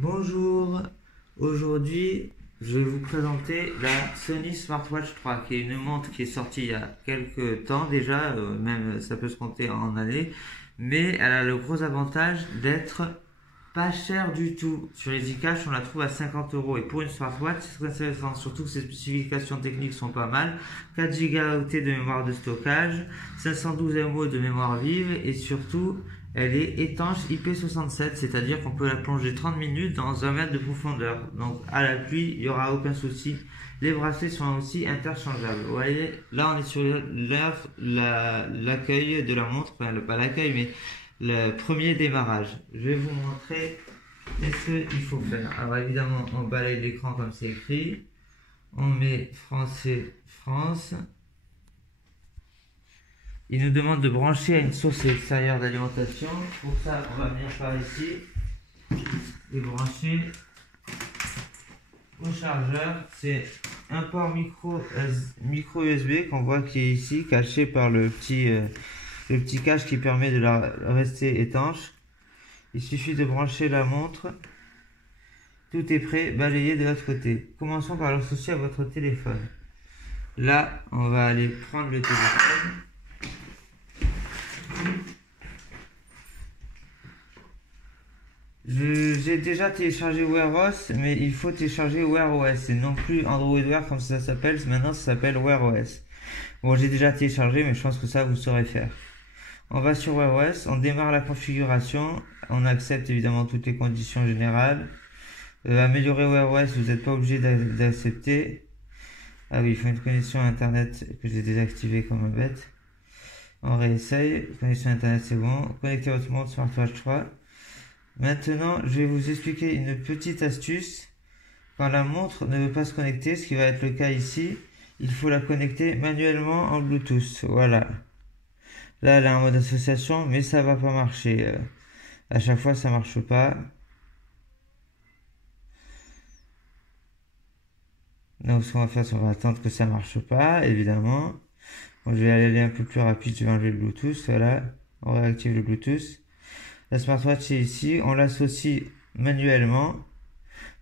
Bonjour, aujourd'hui je vais vous présenter la Sony Smartwatch 3 qui est une montre qui est sortie il y a quelques temps déjà, même ça peut se compter en années, mais elle a le gros avantage d'être pas chère du tout. Sur les e-cash on la trouve à 50 euros et pour une smartwatch c'est très intéressant, surtout que ses spécifications techniques sont pas mal. 4 Go de mémoire de stockage, 512 MO de mémoire vive et surtout elle est étanche IP67, c'est-à-dire qu'on peut la plonger 30 minutes dans 1 mètre de profondeur. Donc à la pluie, il n'y aura aucun souci. Les bracelets sont aussi interchangeables. Vous voyez, là on est sur l'accueil de la montre, enfin pas l'accueil, mais le premier démarrage. Je vais vous montrer ce qu'il faut faire. Alors évidemment, on balaye l'écran comme c'est écrit. On met français, France. Il nous demande de brancher à une source extérieure d'alimentation. Pour ça, on va venir par ici et brancher au chargeur. C'est un port micro USB qu'on voit qui est ici, caché par le petit cache qui permet de la rester étanche. Il suffit de brancher la montre. Tout est prêt, balayez de l'autre côté. Commençons par l'associer à votre téléphone. Là, on va aller prendre le téléphone. J'ai déjà téléchargé Wear OS, mais il faut télécharger Wear OS et non plus Android Wear comme ça s'appelle. Maintenant, ça s'appelle Wear OS. Bon, j'ai déjà téléchargé, mais je pense que ça, vous saurez faire. On va sur Wear OS, on démarre la configuration, on accepte évidemment toutes les conditions générales. Améliorer Wear OS, vous n'êtes pas obligé d'accepter. Ah oui, il faut une connexion Internet que j'ai désactivée comme un bête. On réessaye, connexion Internet c'est bon. Connectez votre montre Smartwatch 3. Maintenant, je vais vous expliquer une petite astuce. Quand la montre ne veut pas se connecter, ce qui va être le cas ici, il faut la connecter manuellement en Bluetooth. Voilà. Là, elle est en mode association, mais ça va pas marcher. À chaque fois, ça marche pas. Donc, ce qu'on va faire, c'est qu'on va attendre que ça marche pas, évidemment. Bon, je vais aller un peu plus rapide, je vais enlever le Bluetooth. Voilà. On réactive le Bluetooth. La smartwatch est ici, on l'associe manuellement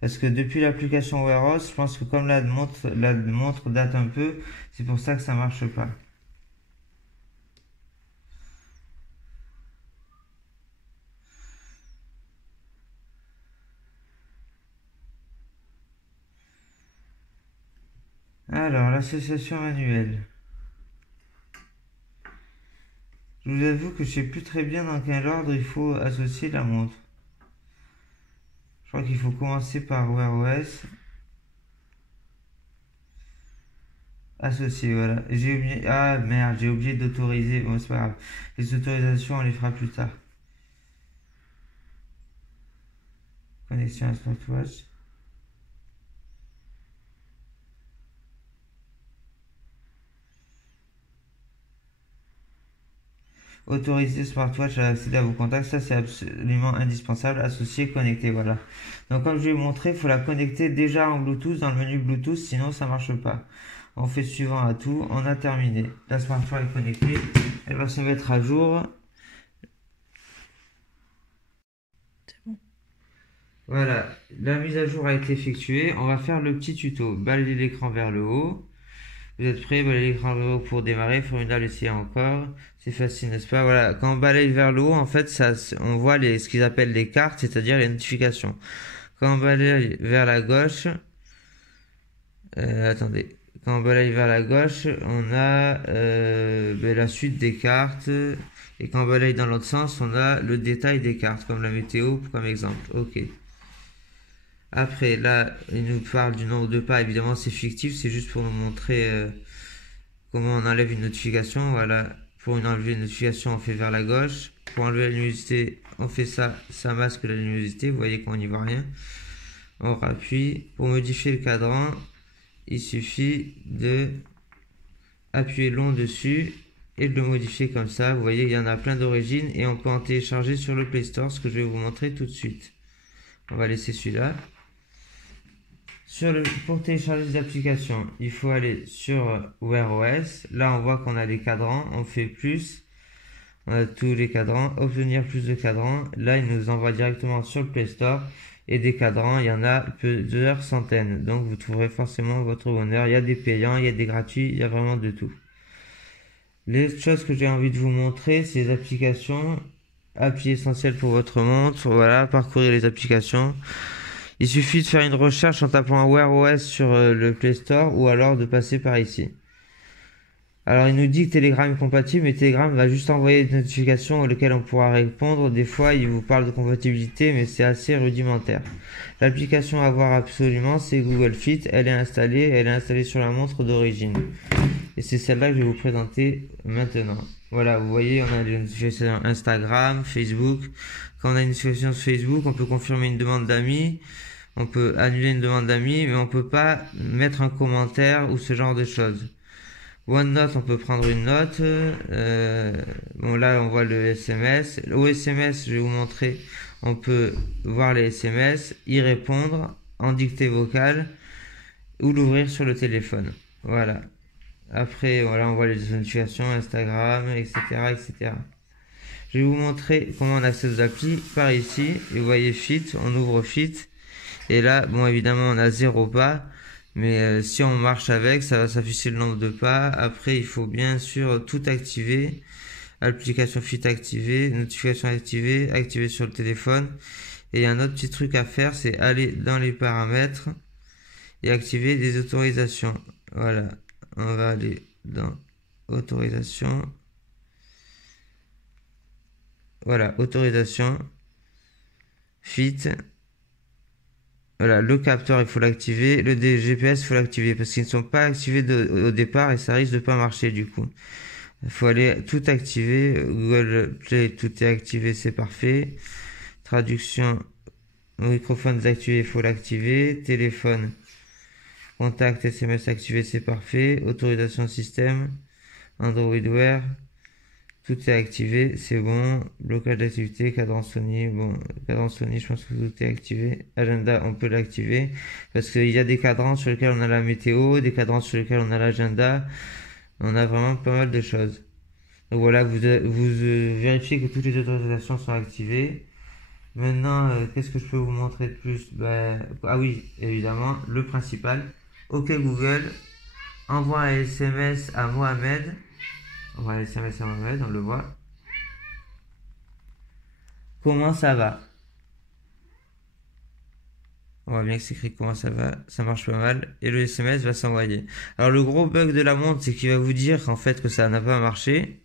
parce que depuis l'application Wear OS, je pense que comme la montre date un peu, c'est pour ça que ça marche pas. Alors, l'association manuelle. Je vous avoue que je sais plus très bien dans quel ordre il faut associer la montre. Je crois qu'il faut commencer par Wear OS. Associer, voilà. J'ai oublié. Ah merde, j'ai oublié d'autoriser. Bon, c'est pas grave. Les autorisations, on les fera plus tard. Connexion à smartwatch. Autoriser smartwatch à accéder à vos contacts, ça c'est absolument indispensable. Associer, connecter, voilà. Donc comme je vais vous montrer, il faut la connecter déjà en Bluetooth dans le menu Bluetooth, sinon ça marche pas. On fait suivant à tout, on a terminé. La smartwatch est connectée, elle va se mettre à jour. C'est bon. Voilà, la mise à jour a été effectuée. On va faire le petit tuto. Balayer l'écran vers le haut. Vous êtes prêts? Balayer l'écran vers le haut pour démarrer. Formidable, essayez encore. C'est facile, n'est-ce pas? Voilà, quand on balaye vers le haut, en fait, on voit ce qu'ils appellent les cartes, c'est-à-dire les notifications. Quand on balaye vers la gauche, attendez. Quand on balaye vers la gauche, on a la suite des cartes. Et quand on balaye dans l'autre sens, on a le détail des cartes, comme la météo, comme exemple. Ok. Après, là, il nous parle du nombre de pas. Évidemment, c'est fictif. C'est juste pour nous montrer comment on enlève une notification. Voilà. Pour enlever une notification, on fait vers la gauche. Pour enlever la luminosité, on fait ça. Ça masque la luminosité. Vous voyez qu'on n'y voit rien. On rappuie. Pour modifier le cadran, il suffit de appuyer long dessus et de le modifier comme ça. Vous voyez, il y en a plein d'origines et on peut en télécharger sur le Play Store, ce que je vais vous montrer tout de suite. On va laisser celui-là. Pour télécharger les applications, il faut aller sur Wear OS. Là, on voit qu'on a les cadrans. On fait plus. On a tous les cadrans. Obtenir plus de cadrans. Là, il nous envoie directement sur le Play Store. Et des cadrans, il y en a plusieurs centaines. Donc vous trouverez forcément votre bonheur. Il y a des payants, il y a des gratuits, il y a vraiment de tout. Les choses que j'ai envie de vous montrer, c'est les applications. Appli essentiel pour votre montre. Voilà, parcourir les applications. Il suffit de faire une recherche en tapant Wear OS sur le Play Store ou alors de passer par ici. Alors il nous dit que Telegram est compatible, mais Telegram va juste envoyer des notifications auxquelles on pourra répondre. Des fois il vous parle de compatibilité, mais c'est assez rudimentaire. L'application à voir absolument, c'est Google Fit. Elle est installée sur la montre d'origine. Et c'est celle-là que je vais vous présenter maintenant. Voilà, vous voyez, on a des notifications Instagram, Facebook. Quand on a une notification sur Facebook, on peut confirmer une demande d'amis. On peut annuler une demande d'amis, mais on peut pas mettre un commentaire ou ce genre de choses. OneNote, on peut prendre une note. Bon, là, on voit le SMS. Au SMS, je vais vous montrer. On peut voir les SMS, y répondre en dictée vocale ou l'ouvrir sur le téléphone. Voilà. Après, voilà, on voit les notifications, Instagram, etc., etc. Je vais vous montrer comment on accède aux applis par ici. Et vous voyez Fit, on ouvre Fit. Et là, bon, évidemment, on a 0 pas. Mais si on marche avec, ça va s'afficher le nombre de pas. Après, il faut bien sûr tout activer. Application Fit activée, notification activée, activée sur le téléphone. Et il y a un autre petit truc à faire, c'est aller dans les paramètres et activer des autorisations. Voilà, on va aller dans autorisation. Voilà, autorisation. Fit. Voilà, le capteur, il faut l'activer. Le GPS, il faut l'activer parce qu'ils ne sont pas activés au départ et ça risque de pas marcher du coup. Il faut aller tout activer. Google Play, tout est activé, c'est parfait. Traduction, microphone désactivé, il faut l'activer. Téléphone, contact, SMS activé, c'est parfait. Autorisation système, Android Wear, tout est activé, c'est bon. Blocage d'activité, cadran Sony, bon, cadran Sony, je pense que tout est activé. Agenda, on peut l'activer parce qu'il y a des cadrans sur lesquels on a la météo, des cadrans sur lesquels on a l'agenda. On a vraiment pas mal de choses. Donc voilà, vous vérifiez que toutes les autorisations sont activées. Maintenant, qu'est-ce que je peux vous montrer de plus? Ah oui, évidemment, le principal. OK Google, envoie un SMS à Mohamed. Envoie un SMS à Mohamed, on le voit. Comment ça va? On voit bien que c'est écrit comment ça va, ça marche pas mal, et le SMS va s'envoyer. Alors le gros bug de la montre, c'est qu'il va vous dire en fait que ça n'a pas marché.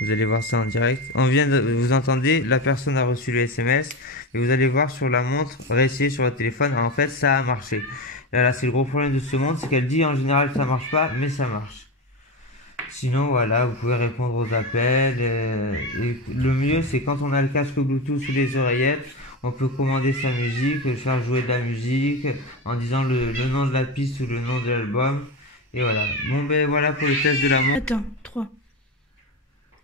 Vous allez voir ça en direct. Vous entendez, la personne a reçu le SMS, et vous allez voir sur la montre, réessayer sur votre téléphone, en fait ça a marché. Là c'est le gros problème de ce montre, c'est qu'elle dit en général que ça marche pas, mais ça marche. Sinon voilà, vous pouvez répondre aux appels. Et le mieux c'est quand on a le casque Bluetooth sous les oreillettes, on peut commander sa musique, faire jouer de la musique en disant le nom de la piste ou le nom de l'album. Et voilà. Bon ben voilà pour le test de la montre. Attends, 3.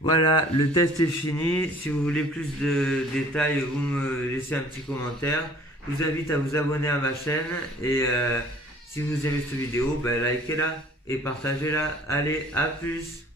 Voilà, le test est fini. Si vous voulez plus de détails, vous me laissez un petit commentaire. Je vous invite à vous abonner à ma chaîne. Et si vous aimez cette vidéo, ben likez-la et partagez-la. Allez, à plus!